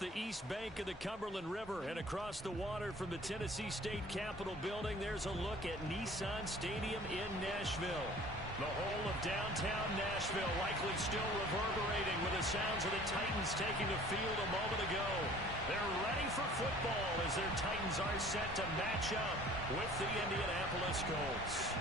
the east bank of the Cumberland River and across the water from the Tennessee State Capitol building, there's a look at Nissan Stadium in Nashville. The whole of downtown Nashville likely still reverberating with the sounds of the Titans taking the field a moment ago. They're ready for football as their Titans are set to match up with the Indianapolis Colts.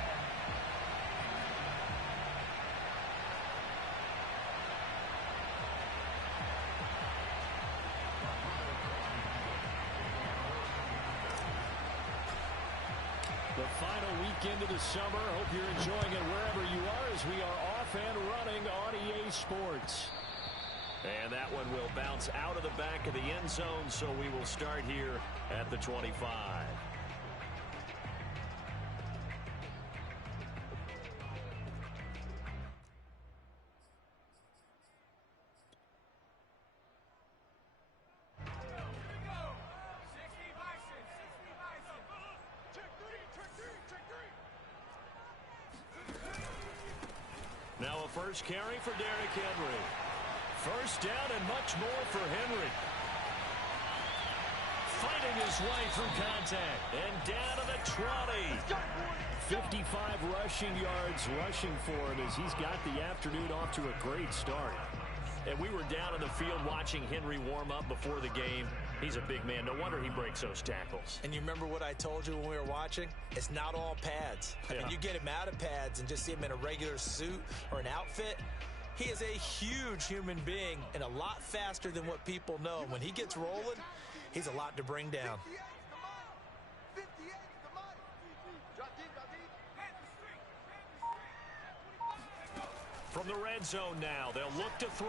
The final weekend of the summer. Hope you're enjoying it wherever you are as we are off and running on EA Sports. And that one will bounce out of the back of the end zone, so we will start here at the 25. Now a first carry for Derrick Henry. First down and much more for Henry. Fighting his way through contact. And down to the 20. 55 rushing yards rushing for him as he's got the afternoon off to a great start. And we were down in the field watching Henry warm up before the game. He's a big man. No wonder he breaks those tackles. And you remember what I told you when we were watching? It's not all pads. I mean, you get him out of pads and just see him in a regular suit or an outfit. He is a huge human being and a lot faster than what people know. When he gets rolling, he's a lot to bring down. From the red zone now, they'll look to throw.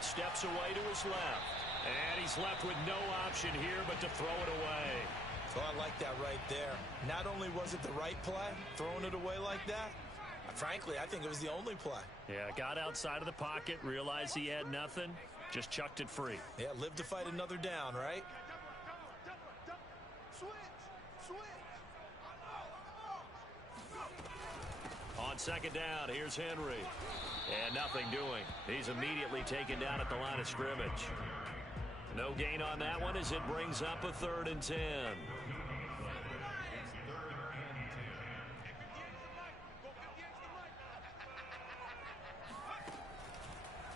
Steps away to his left. And he's left with no option here but to throw it away. Oh, I like that right there. Not only was it the right play, throwing it away like that, frankly, I think it was the only play. Yeah, got outside of the pocket, realized he had nothing, just chucked it free. Yeah, live to fight another down, right? On second down, here's Henry. And nothing doing. He's immediately taken down at the line of scrimmage. No gain on that one as it brings up a 3rd and 10.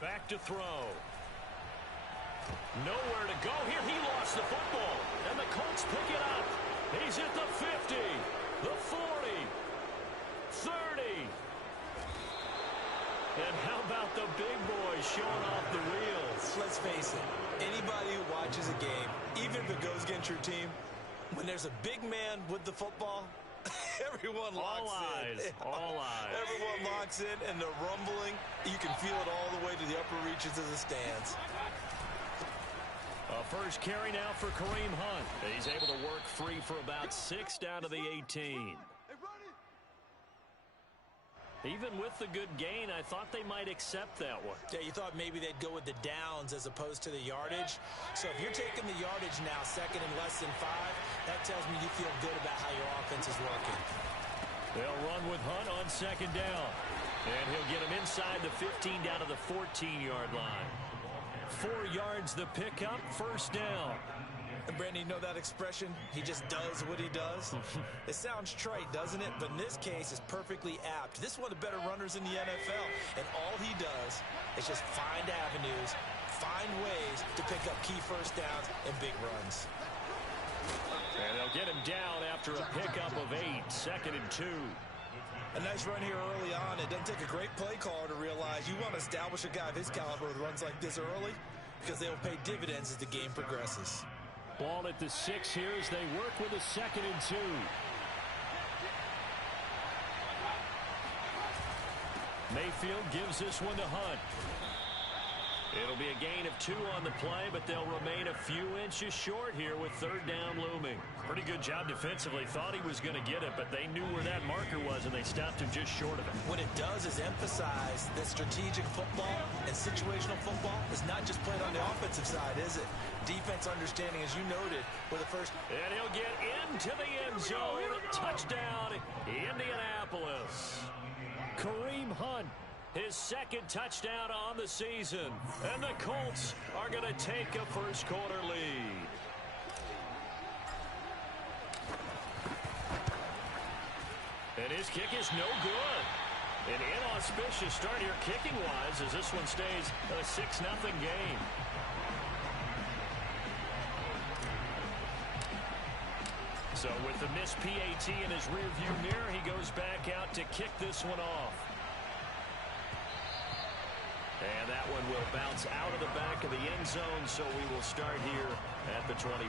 Back to throw. Nowhere to go here. He lost the football. And the Colts pick it up. He's at the 50, the 40, 30. And how about the big boys showing off the wheels? Let's face it, anybody who watches a game, even if it goes against your team, when there's a big man with the football, everyone locks in. All eyes. Everyone locks in, and the rumbling, you can feel it all the way to the upper reaches of the stands. A first carry now for Kareem Hunt. He's able to work free for about 6 down to the 18. Even with the good gain, I thought they might accept that one. Yeah, you thought maybe they'd go with the downs as opposed to the yardage. So if you're taking the yardage now, second and less than 5, that tells me you feel good about how your offense is working. They'll run with Hunt on second down. And he'll get him inside the 15 down to the 14-yard line. 4 yards the pickup, first down. And Brandon, you know that expression? He just does what he does. It sounds trite, doesn't it? But in this case, it's perfectly apt. This is one of the better runners in the NFL. And all he does is just find avenues, find ways to pick up key first downs and big runs. And they'll get him down after a pickup of 8, 2nd and 2. A nice run here early on. It doesn't take a great play caller to realize you want to establish a guy of his caliber with runs like this early because they'll pay dividends as the game progresses. Ball at the 6 here as they work with a 2nd and 2. Mayfield gives this one to Hunt. It'll be a gain of 2 on the play, but they'll remain a few inches short here with 3rd down looming. Pretty good job defensively. Thought he was going to get it, but they knew where that marker was, and they stopped him just short of it. What it does is emphasize that strategic football and situational football is not just played on the offensive side, is it? Defense understanding, as you noted, with the first. And he'll get into the end zone. Touchdown, Indianapolis. Kareem Hunt His second touchdown on the season. And the Colts are going to take a first quarter lead. And his kick is no good. An inauspicious start here kicking-wise as this one stays a 6-0 game. So with the missed PAT in his rearview mirror, he goes back out to kick this one off. And that one will bounce out of the back of the end zone, so we will start here at the 25.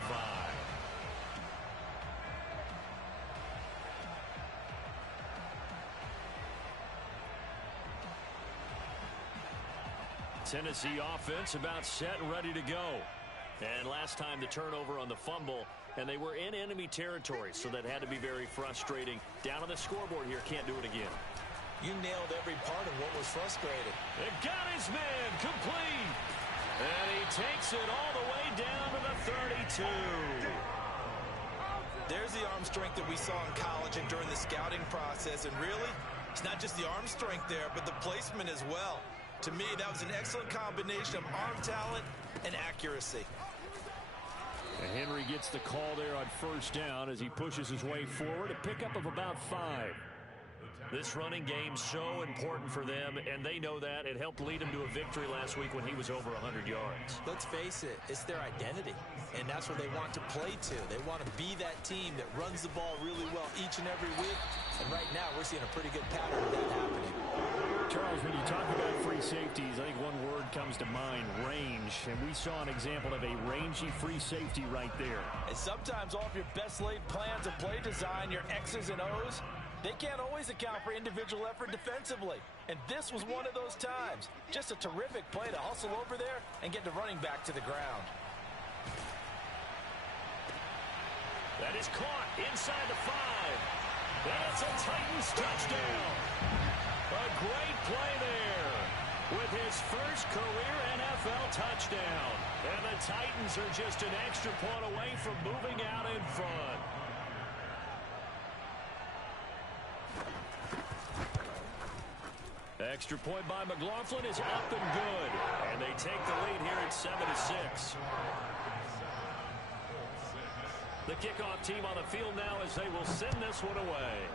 Tennessee offense about set and ready to go. And last time the turnover on the fumble, and they were in enemy territory, so that had to be very frustrating. Down on the scoreboard here, can't do it again. You nailed every part of what was frustrating. It got his man complete. And he takes it all the way down to the 32. There's the arm strength that we saw in college and during the scouting process. And really, it's not just the arm strength there, but the placement as well. To me, that was an excellent combination of arm talent and accuracy. And Henry gets the call there on first down as he pushes his way forward. A pickup of about 5. This running game so important for them, and they know that. It helped lead them to a victory last week when he was over 100 yards. Let's face it, it's their identity, and that's what they want to play to. They want to be that team that runs the ball really well each and every week, and right now we're seeing a pretty good pattern of that happening. Charles, when you talk about free safeties, I think one word comes to mind, range, and we saw an example of a rangy free safety right there. And sometimes all of your best laid plans of play design, your X's and O's, they can't always account for individual effort defensively. And this was one of those times. Just a terrific play to hustle over there and get the running back to the ground. That is caught inside the 5. And it's a Titans touchdown. A great play there with his first career NFL touchdown. And the Titans are just an extra point away from moving out in front. Extra point by McLaughlin is up and good. And they take the lead here at 7-6. The kickoff team on the field now as they will send this one away.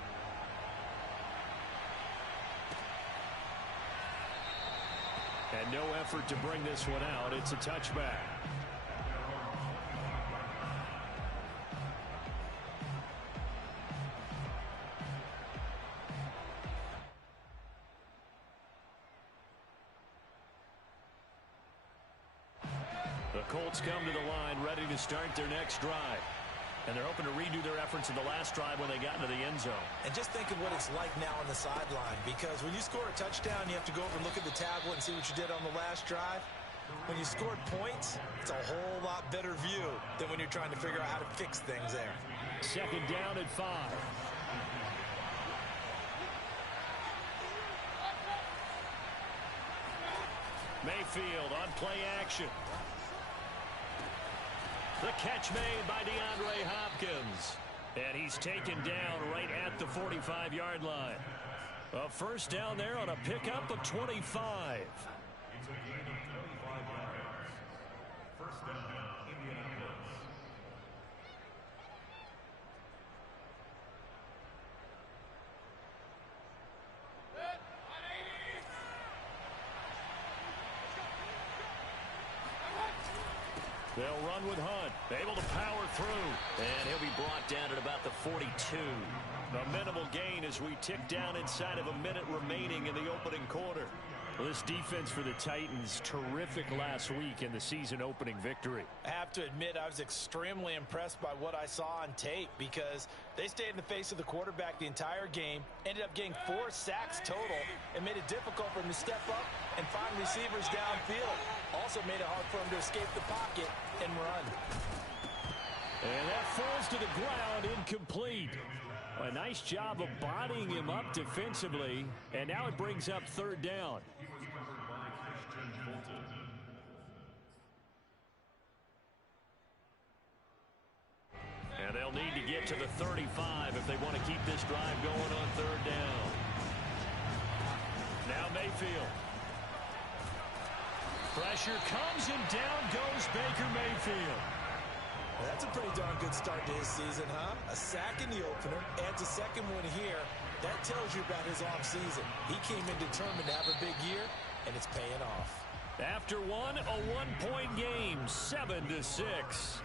And no effort to bring this one out. It's a touchback. The Colts come to the line ready to start their next drive. And they're hoping to redo their efforts in the last drive when they got into the end zone. And just think of what it's like now on the sideline, because when you score a touchdown, you have to go over and look at the tablet and see what you did on the last drive. When you scored points, it's a whole lot better view than when you're trying to figure out how to fix things there. Second down at 5. Mayfield on play action. The catch made by DeAndre Hopkins. And he's taken down right at the 45-yard line. A first down there on a pickup of 25. They'll run with Hunt, able to power through, and he'll be brought down at about the 42. A minimal gain as we tick down inside of a minute remaining in the opening quarter. Well, this defense for the Titans, terrific last week in the season-opening victory. I have to admit, I was extremely impressed by what I saw on tape because they stayed in the face of the quarterback the entire game, ended up getting 4 sacks total, and made it difficult for him to step up and find receivers downfield. Also made it hard for him to escape the pocket and run. And that falls to the ground incomplete. A nice job of bodying him up defensively, and now it brings up third down. And they'll need to get to the 35 if they want to keep this drive going on third down. Now Mayfield. Pressure comes and down goes Baker Mayfield. That's a pretty darn good start to his season, huh? A sack in the opener, adds a second one here. That tells you about his offseason. He came in determined to have a big year, and it's paying off. After one, a one-point game, 7-6.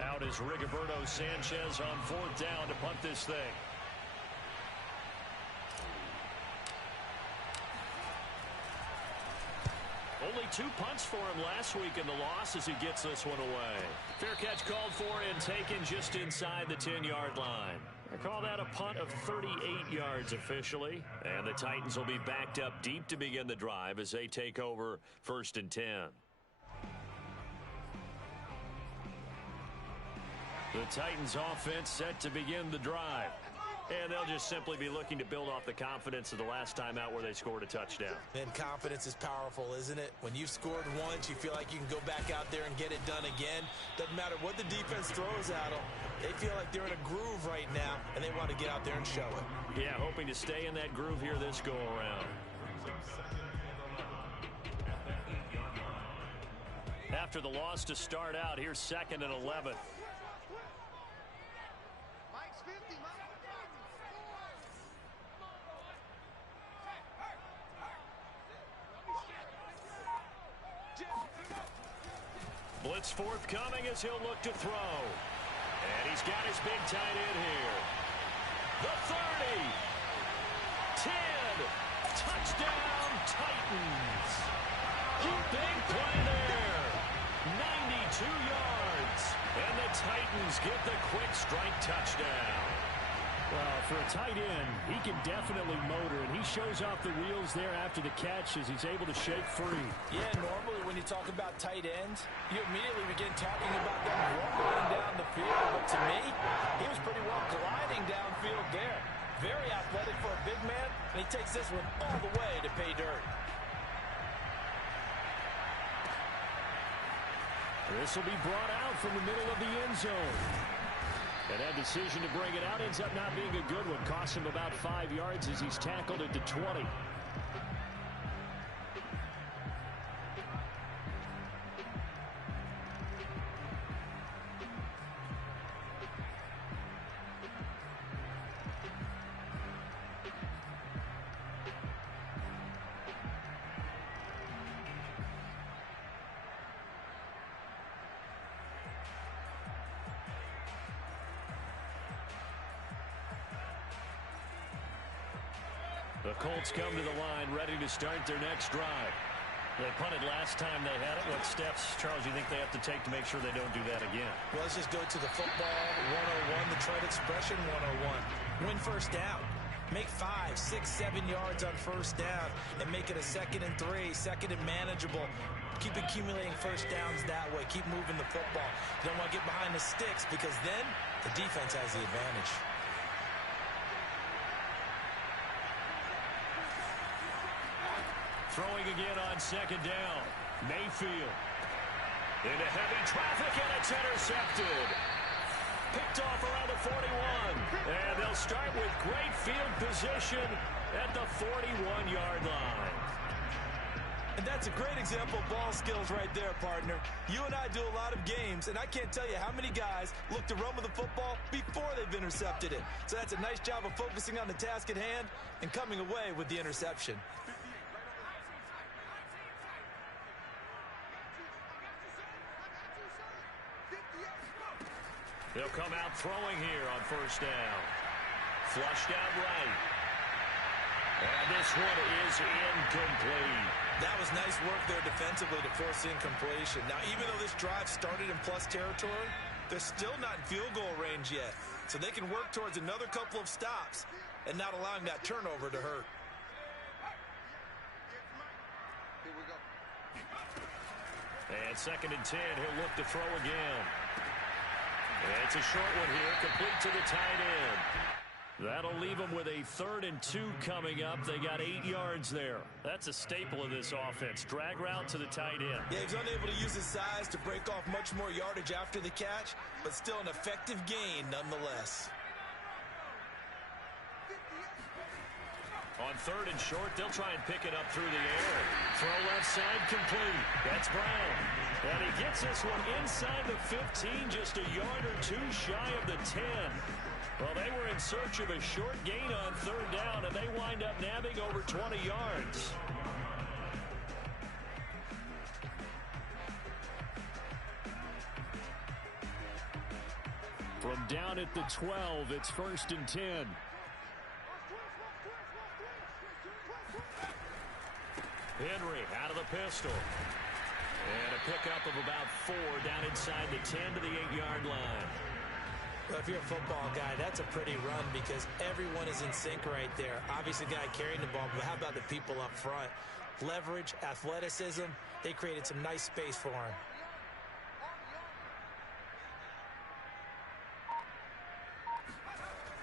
Out is Rigoberto Sanchez on 4th down to punt this thing. Only 2 punts for him last week in the loss as he gets this one away. Fair catch called for and taken just inside the 10-yard line. I call that a punt of 38 yards officially. And the Titans will be backed up deep to begin the drive as they take over 1st and 10. The Titans offense set to begin the drive. And they'll just simply be looking to build off the confidence of the last time out where they scored a touchdown. And confidence is powerful, isn't it? When you've scored once, you feel like you can go back out there and get it done again. Doesn't matter what the defense throws at them. They feel like they're in a groove right now, and they want to get out there and show it. Yeah, hoping to stay in that groove here this go-around. After the loss to start out, here's 2nd and 11. Blitz forthcoming as he'll look to throw. And he's got his big tight end here. The 30. 10. Touchdown, Titans. Big play there. 92 yards. And the Titans get the quick strike touchdown. Well, for a tight end, he can definitely motor, and he shows off the wheels there after the catch as he's able to shake free. Yeah, normally when you talk about tight ends, you immediately begin talking about them rumbling down the field. But to me, he was pretty well gliding downfield there. Very athletic for a big man, and he takes this one all the way to pay dirt. This will be brought out from the middle of the end zone. And that decision to bring it out ends up not being a good one. Costs him about 5 yards as he's tackled at the 20. The Colts come to the line, ready to start their next drive. They punted last time they had it. What steps, Charles, you think they have to take to make sure they don't do that again? Well, let's just go to the football 101, the trade expression 101. Win first down. Make 5, 6, 7 yards on first down and make it a 2nd and 3, 2nd and manageable. Keep accumulating first downs that way. Keep moving the football. You don't want to get behind the sticks because then the defense has the advantage. Throwing again on 2nd down. Mayfield. Into heavy traffic, and it's intercepted. Picked off around the 41. And they'll start with great field position at the 41-yard line. And that's a great example of ball skills right there, partner. You and I do a lot of games, and I can't tell you how many guys look to run with the football before they've intercepted it. So that's a nice job of focusing on the task at hand and coming away with the interception. They'll come out throwing here on first down. Flushed out right. And this one is incomplete. That was nice work there defensively to force incompletion. Now, even though this drive started in plus territory, they're still not in field goal range yet. So they can work towards another couple of stops and not allowing that turnover to hurt. And 2nd and 10, he'll look to throw again. And it's a short one here, complete to the tight end. That'll leave them with a 3rd and 2 coming up. They got 8 yards there. That's a staple of this offense. Drag route to the tight end. Yeah, he was unable to use his size to break off much more yardage after the catch, but still an effective gain nonetheless. On 3rd and short, they'll try and pick it up through the air. Throw left side complete. That's Brown. And he gets this one inside the 15, just a yard or 2 shy of the 10. Well, they were in search of a short gain on 3rd down, and they wind up nabbing over 20 yards. From down at the 12, it's 1st and 10. Henry out of the pistol. And a pickup of about 4 down inside the 10 to the 8-yard line. Well, if you're a football guy, that's a pretty run because everyone is in sync right there. Obviously, the guy carrying the ball, but how about the people up front? Leverage, athleticism, they created some nice space for him.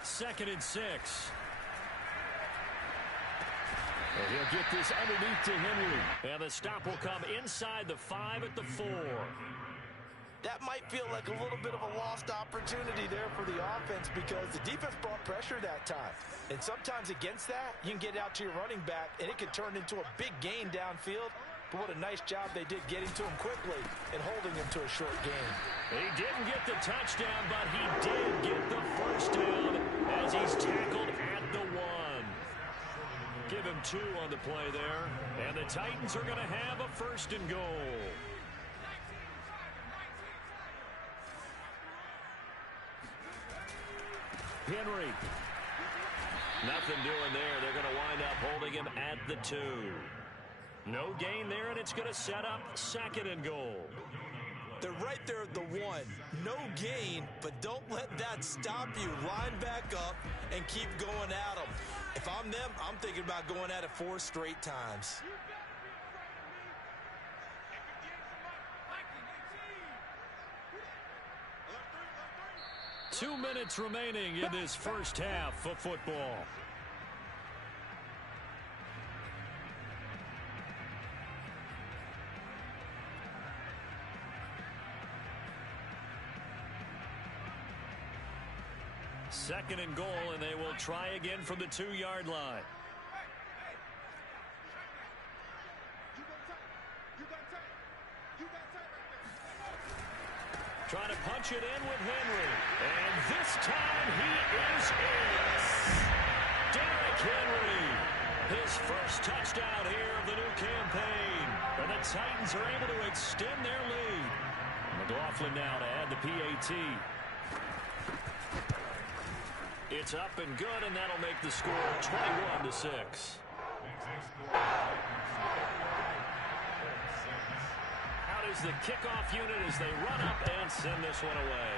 Second and 6. He'll get this underneath to Henry. And the stop will come inside the 5 at the 4. That might feel like a little bit of a lost opportunity there for the offense because the defense brought pressure that time. And sometimes against that, you can get out to your running back, and it can turn into a big gain downfield. But what a nice job they did getting to him quickly and holding him to a short gain. He didn't get the touchdown, but he did get the first down as he's tackled at the 1. Give him 2 on the play there. And the Titans are going to have a 1st and goal. Henry. Nothing doing there. They're going to wind up holding him at the 2. No gain there, and it's going to set up 2nd and goal. They're right there at the 1. No gain, but don't let that stop you. Line back up and keep going at them. If I'm them, I'm thinking about going at it 4 straight times. Two minutes remaining in this first half of football. Second and goal, and they will try again from the 2-yard line. Trying to punch it in with Henry. And this time he is in. Derrick Henry. His first touchdown here of the new campaign. And the Titans are able to extend their lead. McLaughlin now to add the PAT. It's up and good, and that'll make the score 21-6. Out is the kickoff unit as they run up and send this one away.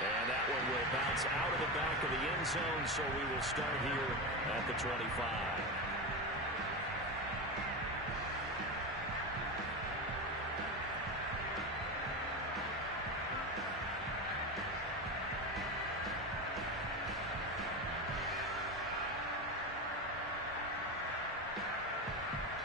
And that one will bounce out of the back of the end zone, so we will start here at the 25.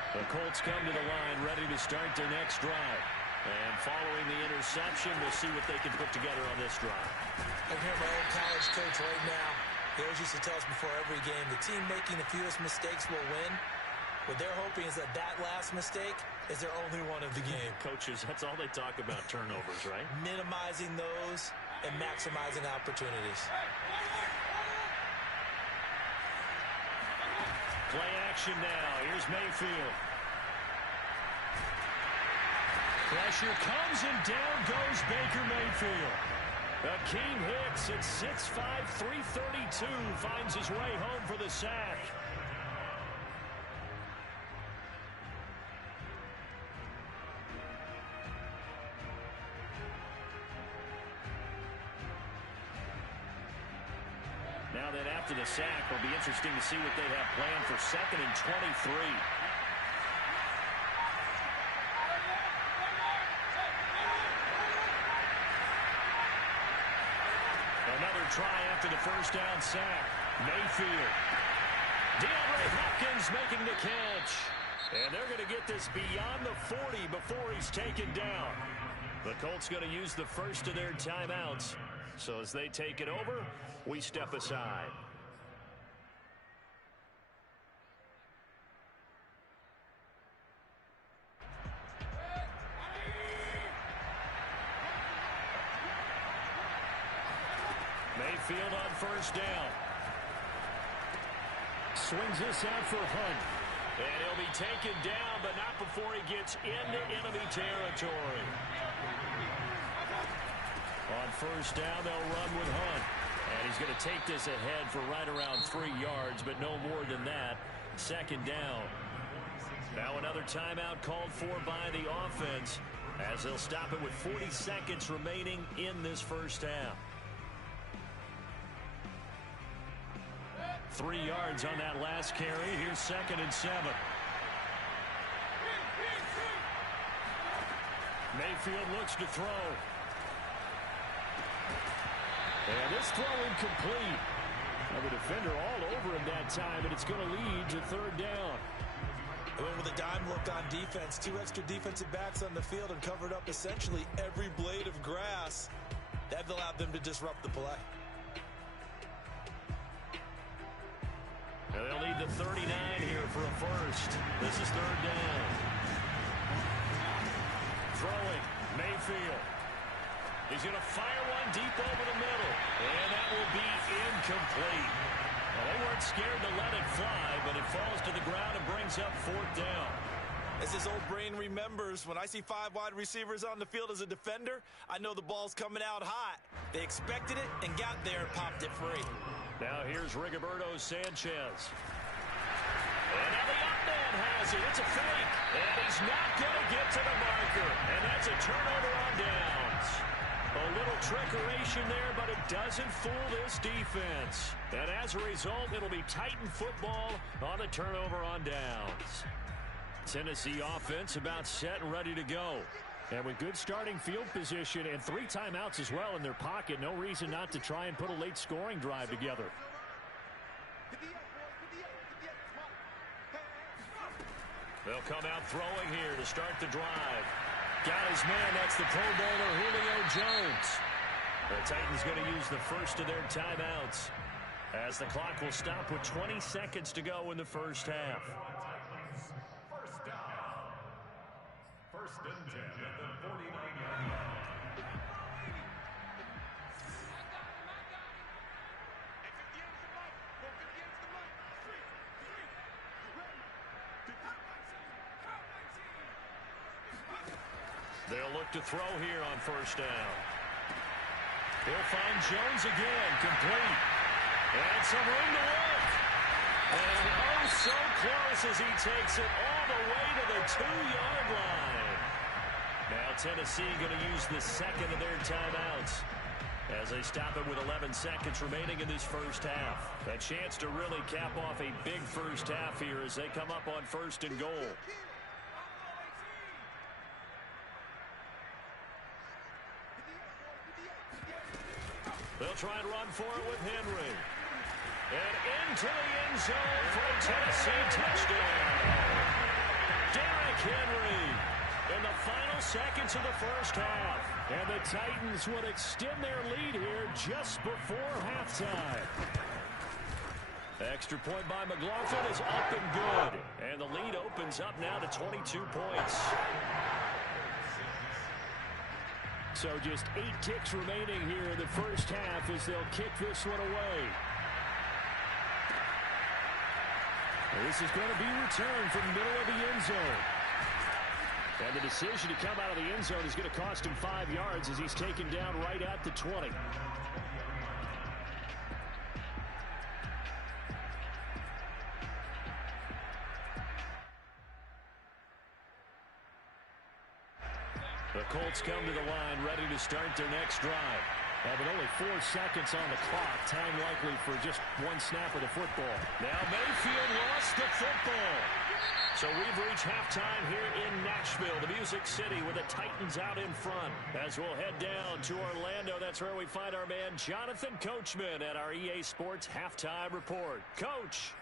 The Colts come to the line ready to start their next drive. And following the interception, we'll see what they can put together on this drive. I can hear my old college coach right now. He always used to tell us before every game, the team making the fewest mistakes will win. What they're hoping is that last mistake is their only one of the game. Coaches, that's all they talk about, turnovers, right? Minimizing those and maximizing opportunities. Play action now. Here's Mayfield. Pressure comes and down goes Baker Mayfield. Akeem Hicks at 6'5", 332 finds his way home for the sack. Now then, after the sack, it'll be interesting to see what they have planned for 2nd and 23. another try after the first down sack. Mayfield. DeAndre Hopkins making the catch. And they're going to get this beyond the 40 before he's taken down. The Colts going to use the first of their timeouts. So as they take it over, we step aside. Mayfield on first down. Swings this out for Hunt. And he'll be taken down, but not before he gets into enemy territory. On first down, they'll run with Hunt. And he's going to take this ahead for right around 3 yards, but no more than that. Second down. Now another timeout called for by the offense, as they'll stop it with 40 seconds remaining in this first half. 3 yards on that last carry. Here's 2nd and 7. Mayfield looks to throw. And this throw incomplete. Now the defender all over him that time, and it's going to lead to 3rd down. They went with a dime look on defense. 2 extra defensive backs on the field and covered up essentially every blade of grass. That allowed them to disrupt the play. And they'll need the 39 here for a first. This is 3rd down. Throwing, Mayfield. He's going to fire one deep over the middle. And that will be incomplete. Well, they weren't scared to let it fly, but it falls to the ground and brings up 4th down. As his old brain remembers, when I see 5 wide receivers on the field as a defender, I know the ball's coming out hot. They expected it and got there and popped it free. Now here's Rigoberto Sanchez. And now the up man has it. It's a fake. And he's not going to get to the marker. And that's a turnover on downs. A little trickeration there, but it doesn't fool this defense. And as a result, it'll be Titan football on the turnover on downs. Tennessee offense about set and ready to go. And with good starting field position and 3 timeouts as well in their pocket, no reason not to try and put a late scoring drive together. They'll come out throwing here to start the drive. Got his man, that's the Pro Bowler Julio Jones. The Titans going to use the first of their timeouts, as the clock will stop with 20 seconds to go in the first half. First down. 1st and 10 at the 49-yard line. They'll look to throw here on first down. He'll find Jones again, complete. And some room to work. And oh, so close as he takes it all the way to the 2-yard line. Now Tennessee going to use the 2nd of their timeouts, as they stop it with 11 seconds remaining in this first half. A chance to really cap off a big first half here as they come up on 1st and goal. They'll try and run for it with Henry. And into the end zone for a Tennessee touchdown. Derrick Henry in the final seconds of the first half. And the Titans would extend their lead here just before halftime. Extra point by McLaughlin is up and good. And the lead opens up now to 22 points. So just 8 ticks remaining here in the first half as they'll kick this one away. This is going to be returned from the middle of the end zone. And the decision to come out of the end zone is going to cost him 5 yards as he's taken down right at the 20. The Colts come to the line ready to start their next drive. With only 4 seconds on the clock, time likely for just one snap of the football. Now Mayfield lost the football. So we've reached halftime here in Nashville, the Music City, with the Titans out in front. As we'll head down to Orlando, that's where we find our man Jonathan Coachman at our EA Sports Halftime Report. Coach.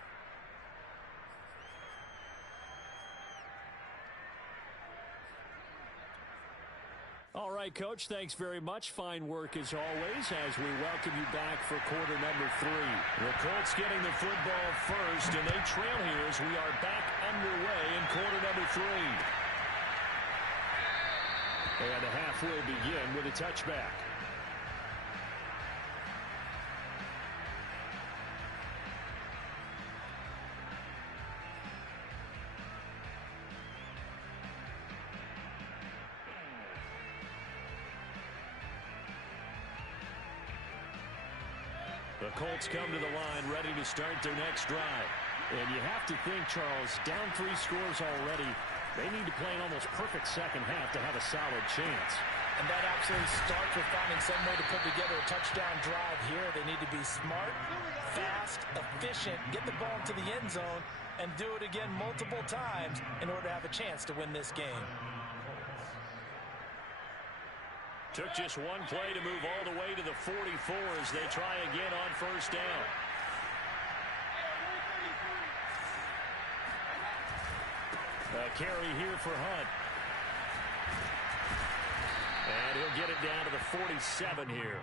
All right, Coach, thanks very much. Fine work as always as we welcome you back for quarter number 3. The Colts getting the football first, and they trail here as we are back underway in quarter number 3. And the half will begin with a touchback. The Colts come to the line ready to start their next drive. And you have to think, Charles, down 3 scores already. They need to play an almost perfect second half to have a solid chance. And that absolutely starts with finding some way to put together a touchdown drive here. They need to be smart, fast, efficient, get the ball into the end zone, and do it again multiple times in order to have a chance to win this game. Took just one play to move all the way to the 44 as they try again on first down. A carry here for Hunt. And he'll get it down to the 47 here.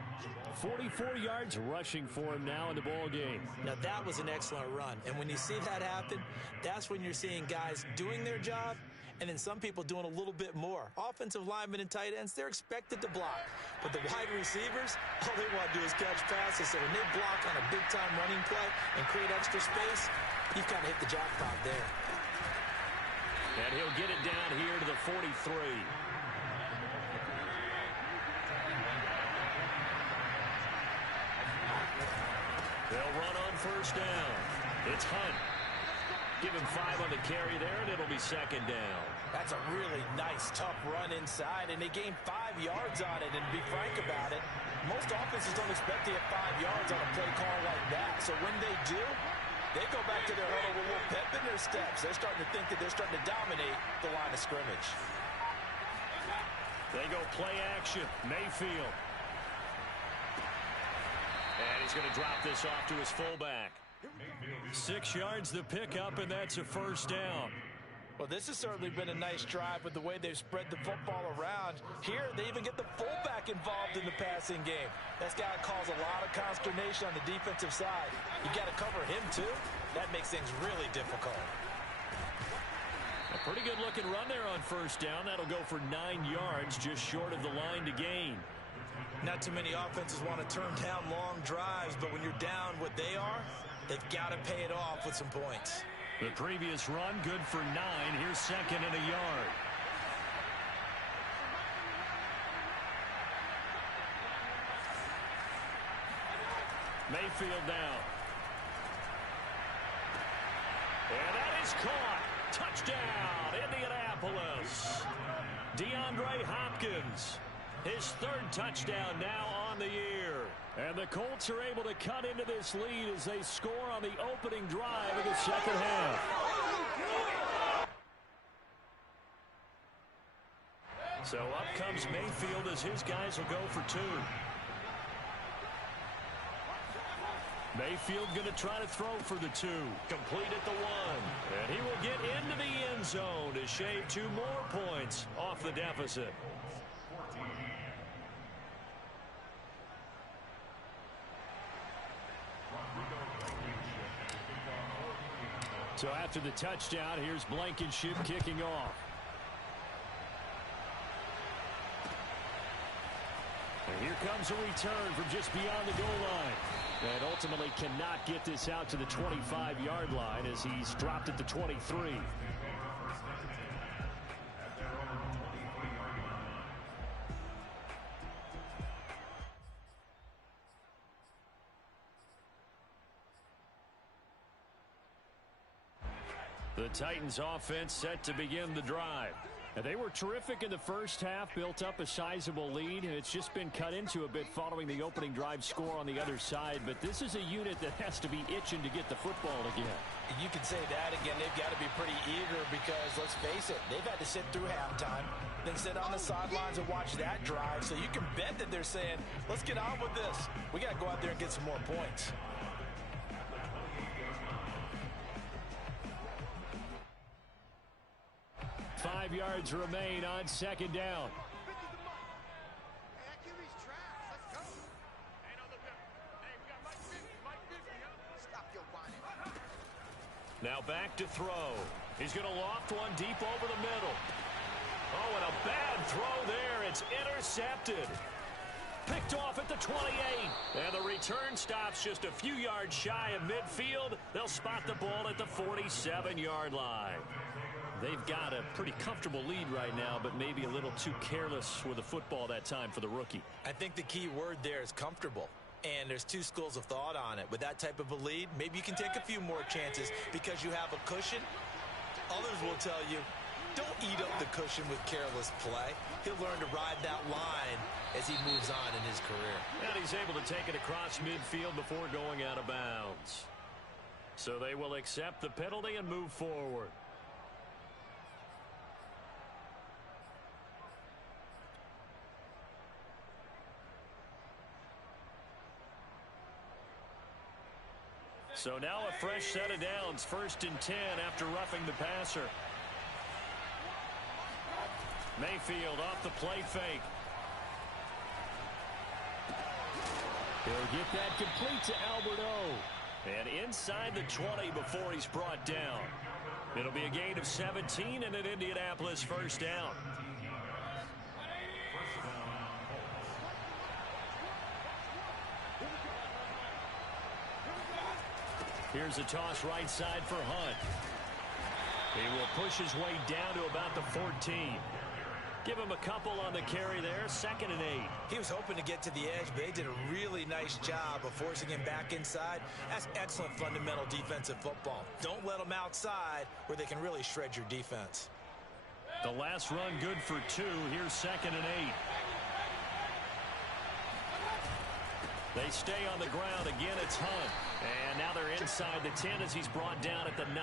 44 yards rushing for him now in the ball game. Now that was an excellent run. And when you see that happen, that's when you're seeing guys doing their job and then some people doing a little bit more. Offensive linemen and tight ends, they're expected to block. But the wide receivers, all they want to do is catch passes. So when they block on a big-time running play and create extra space, you've kind of hit the jackpot there. And he'll get it down here to the 43. They'll run on first down. It's Hunt. Give him 5 on the carry there, and it'll be second down. That's a really nice, tough run inside, and they gained 5 yards on it. And to be frank about it, most offenses don't expect to get 5 yards on a play call like that. So when they do, they go back to their huddle with a little pep in their steps. They're starting to think that they're starting to dominate the line of scrimmage. They go play action. Mayfield. And he's going to drop this off to his fullback. 6 yards the pickup, and that's a first down. Well, this has certainly been a nice drive with the way they've spread the football around. Here, they even get the fullback involved in the passing game. That's got to cause a lot of consternation on the defensive side. You got to cover him, too. That makes things really difficult. A pretty good-looking run there on first down. That'll go for 9 yards, just short of the line to gain. Not too many offenses want to turn down long drives, but when you're down what they are, they've got to pay it off with some points. The previous run, good for 9. Here's second and a yard. Mayfield now. And that is caught. Touchdown, Indianapolis. DeAndre Hopkins. His 3rd touchdown now on the year. And the Colts are able to cut into this lead as they score on the opening drive of the second half. So up comes Mayfield as his guys will go for 2. Mayfield going to try to throw for the 2. Complete at the 1. And he will get into the end zone to shave 2 more points off the deficit. So after the touchdown, here's Blankenship kicking off. And here comes a return from just beyond the goal line. And ultimately cannot get this out to the 25-yard line as he's dropped at the 23. The Titans offense set to begin the drive. And they were terrific in the first half, built up a sizable lead, and it's just been cut into a bit following the opening drive score on the other side. But this is a unit that has to be itching to get the football again. You can say that again. They've got to be pretty eager because, let's face it, they've had to sit through halftime, then sit on the sidelines and watch that drive. So you can bet that they're saying, let's get on with this. We got to go out there and get some more points. Five yards remain on second down. Now back to throw. He's going to loft one deep over the middle. Oh, and a bad throw there. It's intercepted. Picked off at the 28. And the return stops just a few yards shy of midfield. They'll spot the ball at the 47-yard line. They've got a pretty comfortable lead right now, but maybe a little too careless with the football that time for the rookie. I think the key word there is comfortable. And there's two schools of thought on it. With that type of a lead, maybe you can take a few more chances because you have a cushion. Others will tell you, don't eat up the cushion with careless play. He'll learn to ride that line as he moves on in his career. And he's able to take it across midfield before going out of bounds. So they will accept the penalty and move forward. So now a fresh set of downs, 1st and 10 after roughing the passer. Mayfield off the play fake. He'll get that complete to Albert O. And inside the 20 before he's brought down. It'll be a gain of 17 and an Indianapolis first down. Here's a toss right side for Hunt. He will push his way down to about the 14. Give him a couple on the carry there, 2nd and 8. He was hoping to get to the edge, but they did a really nice job of forcing him back inside. That's excellent fundamental defensive football. Don't let them outside where they can really shred your defense. The last run good for 2. Here's 2nd and 8. They stay on the ground. Again, it's Hunt. And now they're inside the 10 as he's brought down at the 9.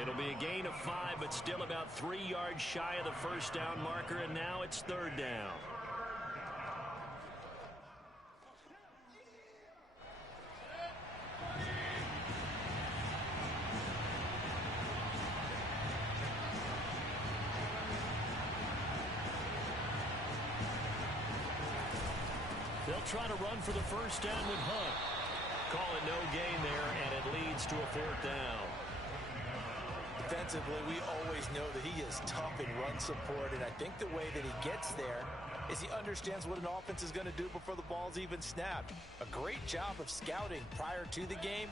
It'll be a gain of 5, but still about 3 yards shy of the first down marker, and now it's 3rd down. They'll try to run for the first down with Hunt. Call it no gain there, and it leads to a 4th down. Defensively, we always know that he is tough in run support, and I think the way that he gets there is he understands what an offense is going to do before the ball's even snapped. A great job of scouting prior to the game,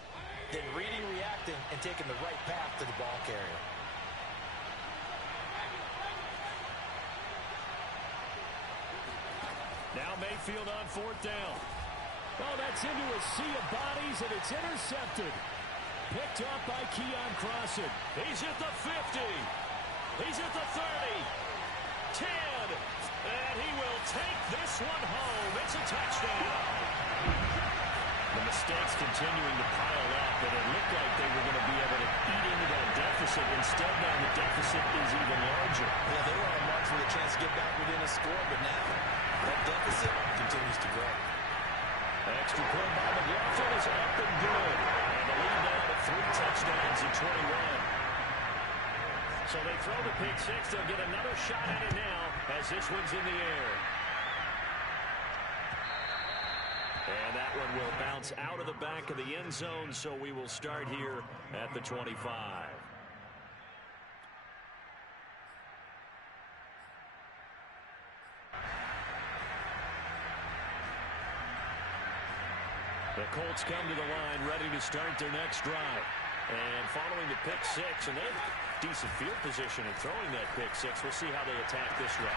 then reading, reacting, and taking the right path to the ball carrier. Now Mayfield on 4th down. Oh, that's into a sea of bodies, and it's intercepted. Picked up by Keon Crossan. He's at the 50. He's at the 30. 10. And he will take this one home. It's a touchdown. The mistakes continuing to pile up, and it looked like they were going to be able to eat into that deficit. Instead, now the deficit is even larger. Well, they were on a march with a chance to get back within a score, but now that deficit continues to grow. Extra point by McLaughlin is up and good. And the lead now to 3 touchdowns in 21. So they throw the pick 6. They'll get another shot at it now as this one's in the air. And that one will bounce out of the back of the end zone, so we will start here at the 25. The Colts come to the line ready to start their next drive. And following the pick 6, and they have decent field position in throwing that pick 6. We'll see how they attack this run.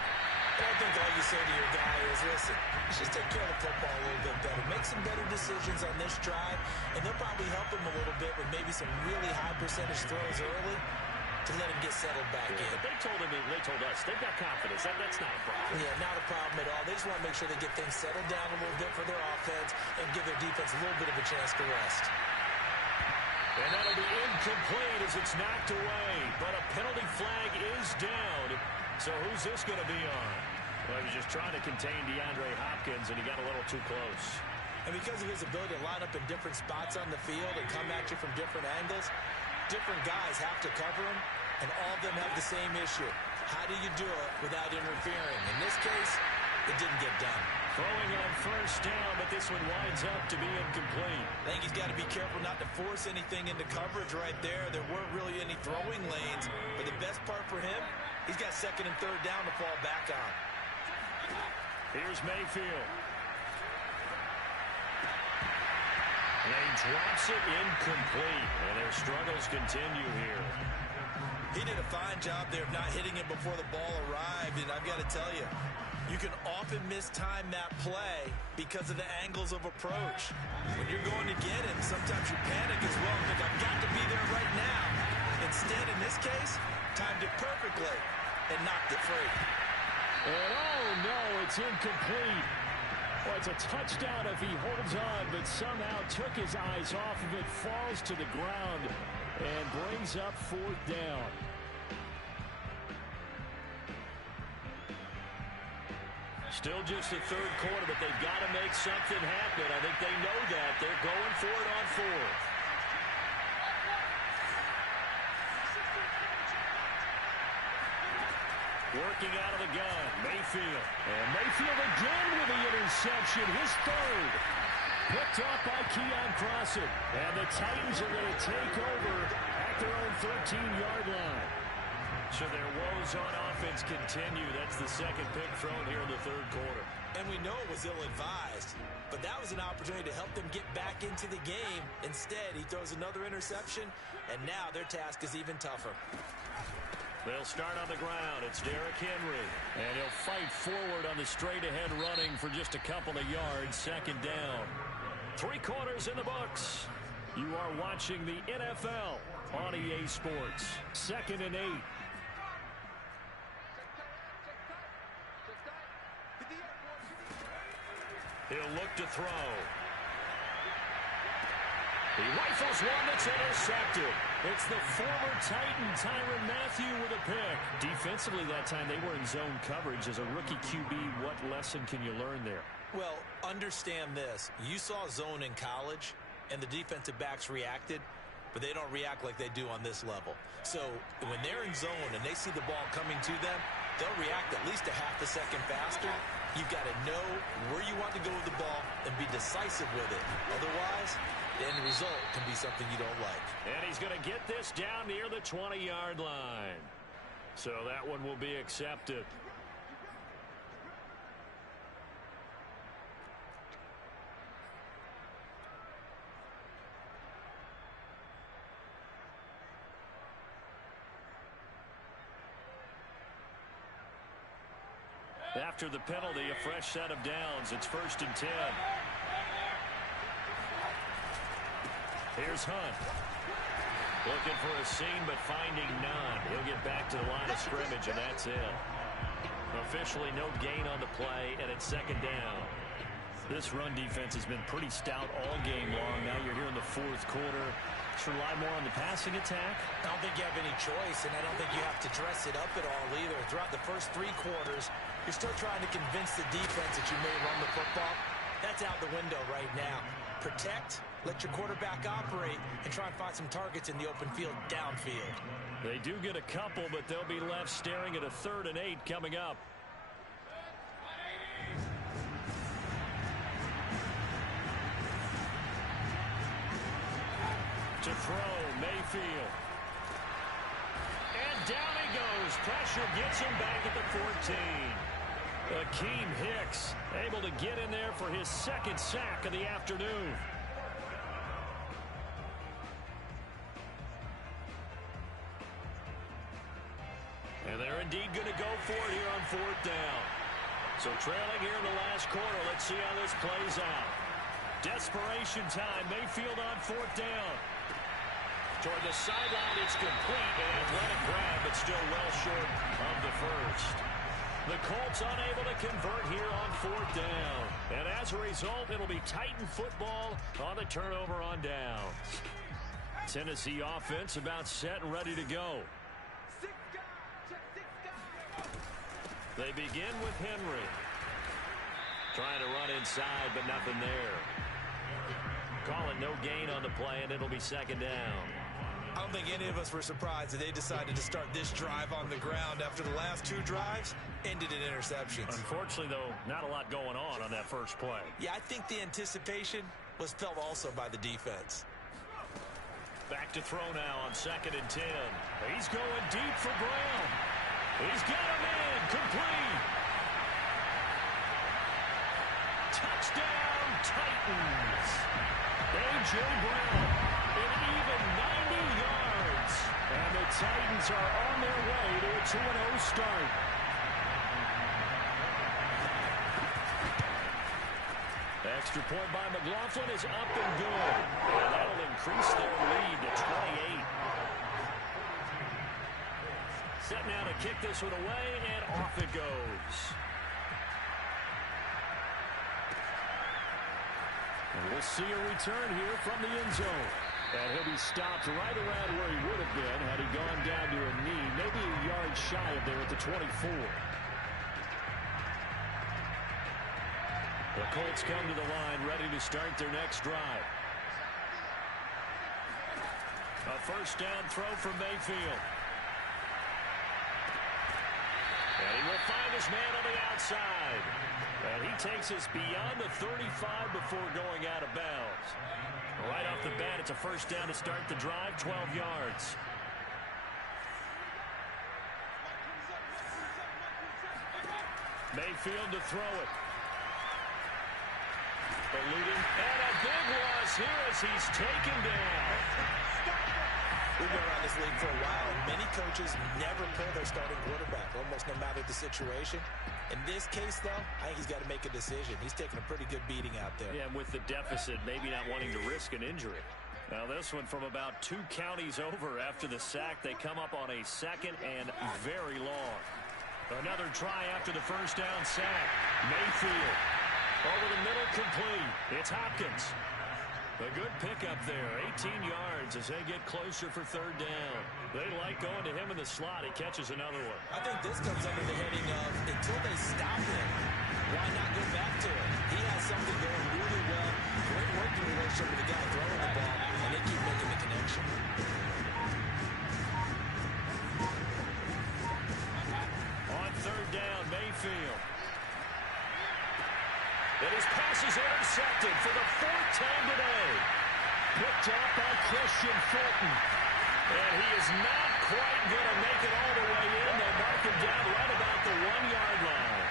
I think all you say to your guy is, listen, just take care of the football a little bit better. Make some better decisions on this drive, and they'll probably help him a little bit with maybe some really high percentage throws early. to let him get settled back in. But they told us, they've got confidence. That's not a problem. Yeah, not a problem at all. They just want to make sure they get things settled down a little bit for their offense and give their defense a little bit of a chance to rest. And that'll be incomplete as it's knocked away. But a penalty flag is down. So who's this going to be on? Well, he was just trying to contain DeAndre Hopkins, and he got a little too close. And because of his ability to line up in different spots on the field and come at you from different angles, different guys have to cover him, and all of them have the same issue. How do you do it without interfering? In this case, it didn't get done. Throwing on first down, but this one winds up to be incomplete. I think he's got to be careful not to force anything into coverage right there. There weren't really any throwing lanes, but the best part for him, he's got second and third down to fall back on. Here's Mayfield. And he drops it incomplete, and their struggles continue here. He did a fine job there of not hitting it before the ball arrived, and I've got to tell you, you can often mistime that play because of the angles of approach. When you're going to get him, sometimes you panic as well and think, I've got to be there right now. Instead, in this case, timed it perfectly and knocked it free. And oh no, it's incomplete. Well, it's a touchdown if he holds on, but somehow took his eyes off of it, falls to the ground, and brings up fourth down. Still just the third quarter, but they've got to make something happen. I think they know that. They're going for it on fourth. Working out of the gun, Mayfield. And Mayfield again with the interception, his third. Picked up by Keon Crossett. And the Titans are going to take over at their own 13-yard line. So their woes on offense continue. That's the second pick thrown here in the third quarter. And we know it was ill-advised, but that was an opportunity to help them get back into the game. Instead, he throws another interception, and now their task is even tougher. They'll start on the ground. It's Derrick Henry. And he'll fight forward on the straight-ahead running for just a couple of yards. Second down. 3 quarters in the books. You are watching the NFL on EA Sports. 2nd and 8. He'll look to throw. He rifles one that's intercepted. It's the former Titan, Tyrann Mathieu, with a pick. Defensively that time, they were in zone coverage. As a rookie QB, what lesson can you learn there? Well, understand this. You saw zone in college, and the defensive backs reacted, but they don't react like they do on this level. So when they're in zone and they see the ball coming to them, they'll react at least a half a second faster. You've got to know where you want to go with the ball and be decisive with it. Otherwise, the end result can be something you don't like. And he's going to get this down near the 20-yard line. So that one will be accepted. After the penalty, a fresh set of downs. It's 1st and 10. Here's Hunt. Looking for a seam, but finding none. He'll get back to the line of scrimmage, and that's it. Officially no gain on the play, and it's 2nd down. This run defense has been pretty stout all game long. Now you're here in the 4th quarter. Should rely more on the passing attack? I don't think you have any choice, and I don't think you have to dress it up at all either. Throughout the first 3 quarters, you're still trying to convince the defense that you may run the football. That's out the window right now. Protect, let your quarterback operate, and try and find some targets in the open field downfield. They do get a couple, but they'll be left staring at a 3rd and 8 coming up. To throw, Mayfield. And down he goes. Pressure gets him back at the 14. Akeem Hicks able to get in there for his 2nd sack of the afternoon. And they're indeed going to go for it here on 4th down. So trailing here in the last quarter. Let's see how this plays out. Desperation time. Mayfield on 4th down. Toward the sideline, it's complete. An athletic grab, but still well short of the first. The Colts unable to convert here on 4th down. And as a result, it'll be Titan football on the turnover on downs. Tennessee offense about set and ready to go. They begin with Henry. Trying to run inside, but nothing there. Calling no gain on the play, and it'll be 2nd down. I don't think any of us were surprised that they decided to start this drive on the ground after the last 2 drives ended in interceptions. Unfortunately, though, not a lot going on that first play. Yeah, I think the anticipation was felt also by the defense. Back to throw now on 2nd and 10. He's going deep for Brown. He's got him in. Complete. Touchdown, Titans. A.J. Brown, an even 90 yards. And the Titans are on their way to a 2-0 start. Extra point by McLaughlin is up and good. And that'll increase their lead to 28. Set now to kick this one away, and off it goes. And we'll see a return here from the end zone. And he'll be stopped right around where he would have been had he gone down to a knee, maybe a yard shy of there at the 24. The Colts come to the line, ready to start their next drive. A 1st down throw from Mayfield. And he will find his man on the outside. And he takes us beyond the 35 before going out of bounds. Right off the bat, it's a 1st down to start the drive, 12 yards. Mayfield to throw it. Eluding, and a big loss here as he's taken down. We've been around this league for a while, and many coaches never pull their starting quarterback, almost no matter the situation. In this case, though, I think he's got to make a decision. He's taking a pretty good beating out there. Yeah, and with the deficit, maybe not wanting to risk an injury. Now this one from about 2 counties over after the sack. They come up on a 2nd and very long. Another try after the 1st down sack. Mayfield over the middle, complete. It's Hopkins. A good pickup there, 18 yards as they get closer for 3rd down. They like going to him in the slot. He catches another one. I think this comes under the heading of until they stop him, why not go back to it? He has something going really well. Great working relationship with the guy throwing the ball, and they keep making the connection. On 3rd down, Mayfield. And his pass is intercepted for the 4th time today. Picked up by Christian Fulton. And he is not quite going to make it all the way in. They'll mark him down right about the 1-yard line.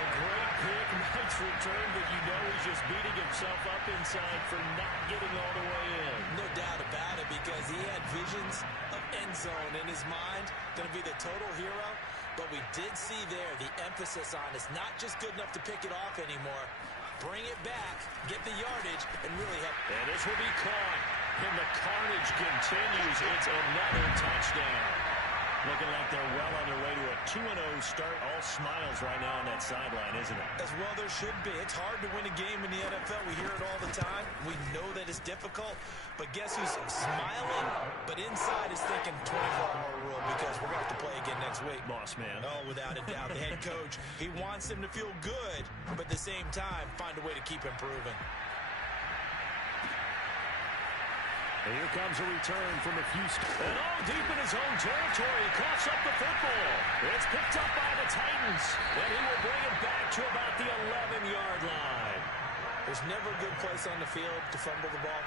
A great pick, nice return, but you know he's just beating himself up inside for not getting all the way in. No doubt about it, because he had visions of end zone in his mind. Going to be the total hero. But we did see there the emphasis on it's not just good enough to pick it off anymore. Bring it back, get the yardage, and really help. And this will be caught. And the carnage continues. It's another touchdown. Looking like they're well on their way to a 2-0 start. All smiles right now on that sideline, isn't it? As well there should be. It's hard to win a game in the NFL. We hear it all the time. We know that it's difficult. But guess who's smiling? But inside is thinking 24-hour rule, because we're going to have to play again next week. Boss man. Oh, without a doubt. The head coach, he wants him to feel good, but at the same time, find a way to keep improving. And here comes a return from a few. And deep in his own territory, he coughs up the football. It's picked up by the Titans. And he will bring it back to about the 11-yard line. There's never a good place on the field to fumble the ball.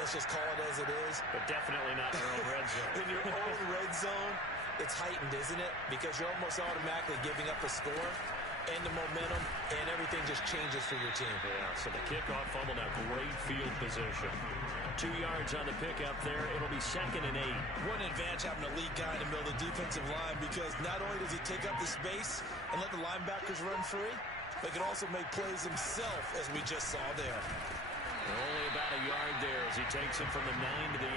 Let's just call it as it is. But definitely not in their own red zone. In your own red zone, it's heightened, isn't it? Because you're almost automatically giving up a score and the momentum, and everything just changes for your team. Yeah, so the kickoff fumble now, great field position. 2 yards on the pickup there. It'll be 2nd and 8. What an advantage having a lead guy in the middle of the defensive line, because not only does he take up the space and let the linebackers run free, but can also make plays himself, as we just saw there. Only about a yard there as he takes it from the 9 to the 8.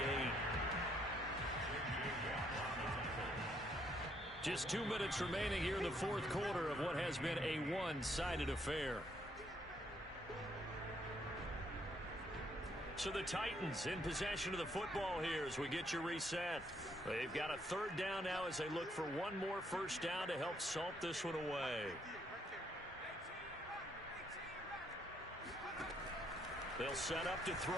Just 2 minutes remaining here in the fourth quarter of what has been a one-sided affair. So the Titans in possession of the football here as we get you reset. They've got a third down now as they look for one more first down to help salt this one away. They'll set up to throw.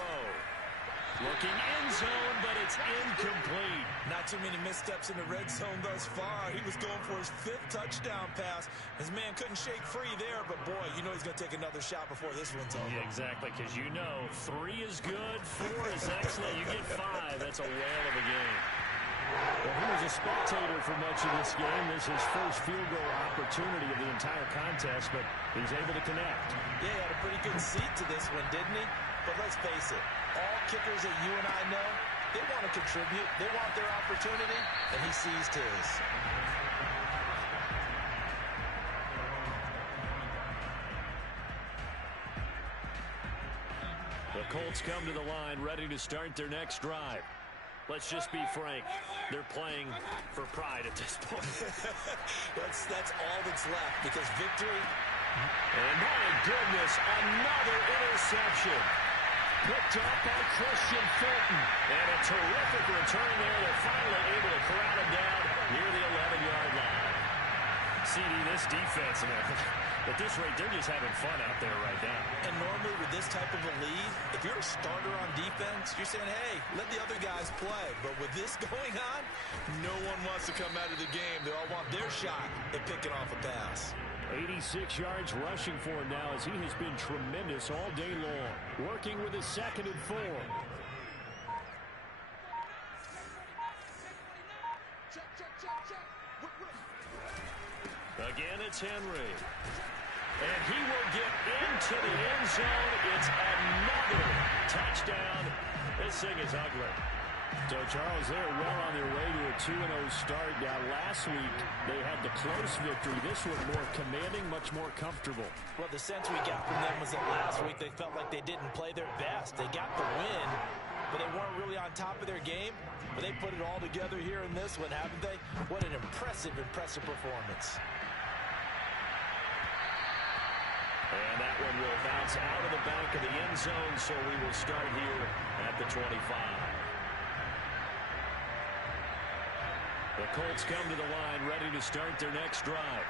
Looking end zone, but it's incomplete. Not too many missteps in the red zone thus far. He was going for his 5th touchdown pass. His man couldn't shake free there, but boy, you know he's going to take another shot before this one's over. Yeah, exactly, because you know 3 is good, 4 is excellent. You get 5. That's a whale of a game. Well, he was a spectator for much of this game. This is his first field goal opportunity of the entire contest, but he's able to connect. Yeah, he had a pretty good seat to this one, didn't he? But let's face it, all kickers that you and I know, they want to contribute. They want their opportunity, and he seized his. The Colts come to the line, ready to start their next drive. Let's just be frank. They're playing for pride at this point. That's all that's left, because victory. And my goodness, another interception. Picked up by Christian Fulton. And a terrific return there. They're finally able to corral him down near the 11-yard line. CD, this defense, at this rate, they're just having fun out there right now. And normally with this type of a lead, if you're a starter on defense, you're saying, hey, let the other guys play. But with this going on, no one wants to come out of the game. They all want their shot at picking off a pass. 86 yards rushing for him now as he has been tremendous all day long. Working with his 2nd and 4. Again, it's Henry. And he will get into the end zone. It's another touchdown. This thing is ugly. So, Charles, they're well on their way to a 2-0 start. Now, last week, they had the close victory. This one more commanding, much more comfortable. Well, the sense we got from them was that last week they felt like they didn't play their best. They got the win, but they weren't really on top of their game. But they put it all together here in this one, haven't they? What an impressive performance. And that one will bounce out of the back of the end zone, so we will start here at the 25. The Colts come to the line, ready to start their next drive.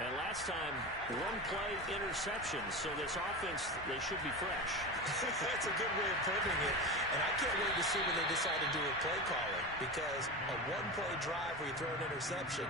And last time, one-play interception, so this offense, they should be fresh. That's a good way of putting it. And I can't wait to see what they decide to do with play calling, because a one-play drive where you throw an interception,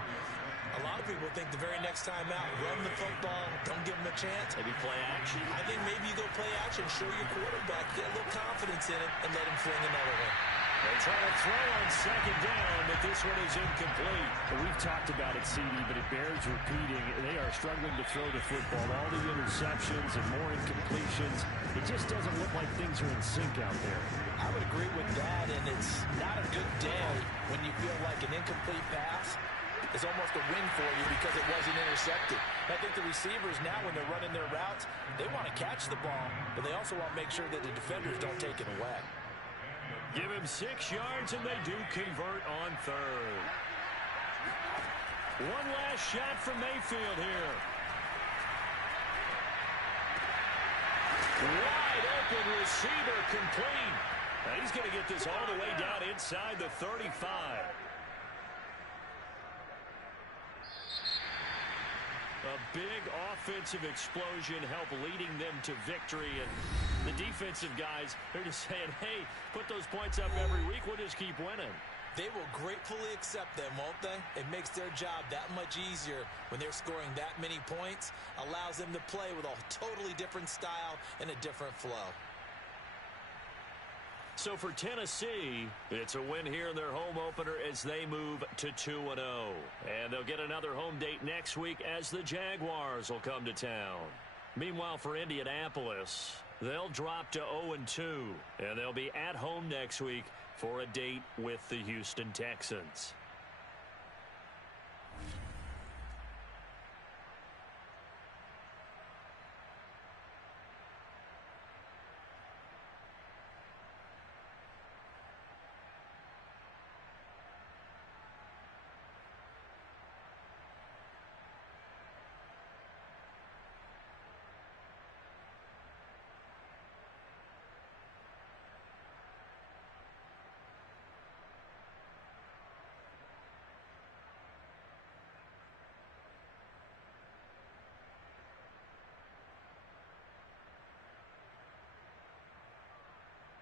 a lot of people think the very next time out, run the football, don't give them a chance. Maybe play action. I think maybe you go play action, show your quarterback, get a little confidence in it, and let him fling another one. They try to throw on 2nd down, but this one is incomplete. Well, we've talked about it, CD, but it bears repeating. They are struggling to throw the football. All the interceptions and more incompletions. It just doesn't look like things are in sync out there. I would agree with that, and it's not a good day when you feel like an incomplete pass is almost a win for you because it wasn't intercepted. I think the receivers now, when they're running their routes, they want to catch the ball, but they also want to make sure that the defenders don't take it away. Give him 6 yards, and they do convert on 3rd. One last shot from Mayfield here. Wide open receiver complete. Now he's going to get this all the way down inside the 35. A big offensive explosion helped leading them to victory. And the defensive guys, they're just saying, hey, put those points up every week. We'll just keep winning. They will gratefully accept them, won't they? It makes their job that much easier when they're scoring that many points. Allows them to play with a totally different style and a different flow. So for Tennessee, it's a win here in their home opener as they move to 2-0. And they'll get another home date next week as the Jaguars will come to town. Meanwhile, for Indianapolis, they'll drop to 0-2. And they'll be at home next week for a date with the Houston Texans.